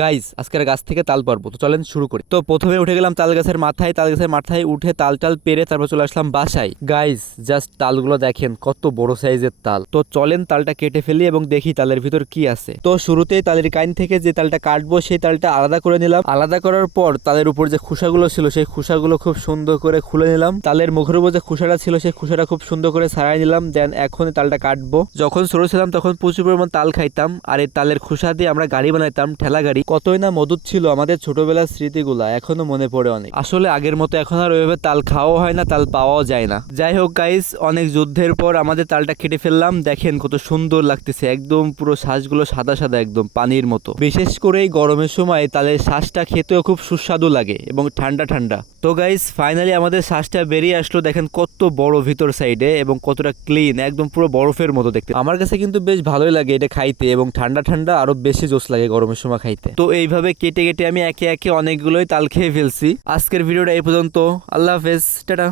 Guys আজকের গাছ থেকে তাল পারবো, তো চলেন শুরু করি। তো প্রথমে উঠে গেলাম তাল গাছের মাথায়, তাল গাছের মাথায় উঠে তাল টাল পেরে তারপর চলে আসলাম বাসায়। গাইস জাস্ট তালগুলো দেখেন কত বড় সাইজের তাল। তো চলেন তালটা কেটে ফেলি এবং দেখি তালের ভিতর কি আছে। তো শুরুতেই তালের কাইন থেকে যে তালটা কাটবো সেই তালটা আলাদা করে নিলাম। আলাদা করার পর তালের উপর যে খোসাগুলো ছিল সেই খোসাগুলো খুব সুন্দর করে খুলে নিলাম। তালের মুখের উপর যে খোসাটা ছিল সেই খোসাটা খুব সুন্দর করে ছাড়াই নিলাম। দেন এখন তালটা কাটবো। যখন ছোট ছিলাম তখন প্রচুর পরিমাণ তাল খাইতাম, আর এই তালের খোসা দিয়ে আমরা গাড়ি বানাইতাম, ঠেলা গাড়ি। কতই না মধুর ছিল আমাদের ছোটবেলার স্মৃতিগুলা, এখনো মনে পড়ে অনেক। আসলে আগের মতো এখন আর ওইভাবে তাল খাওয়াও হয় না, তাল পাওয়াও যায় না। যাই হোক গাইস, অনেক যুদ্ধের পর আমাদের তালটা কেটে ফেললাম। দেখেন কত সুন্দর লাগতেছে, একদম পুরো শ্বাসগুলো সাদা সাদা একদম পানির মতো। বিশেষ করে এই গরমের সময় তালের শ্বাসটা খেতেও খুব সুস্বাদু লাগে এবং ঠান্ডা ঠান্ডা। তো গাইস ফাইনালি আমাদের শ্বাসটা বেরিয়ে আসলো। দেখেন কত বড় ভিতর সাইডে এবং কতটা ক্লিন, একদম পুরো বরফের মতো দেখতে। আমার কাছে কিন্তু বেশ ভালোই লাগে এটা খাইতে, এবং ঠান্ডা ঠান্ডা আরো বেশি জোস লাগে গরমের সময় খাইতে। তো এইভাবে কেটে কেটে আমি একে একে অনেকগুলোই তাল খেয়ে ফেলছি। আজকের ভিডিওটা এই পর্যন্ত। আল্লাহ হাফেজ, টাটা।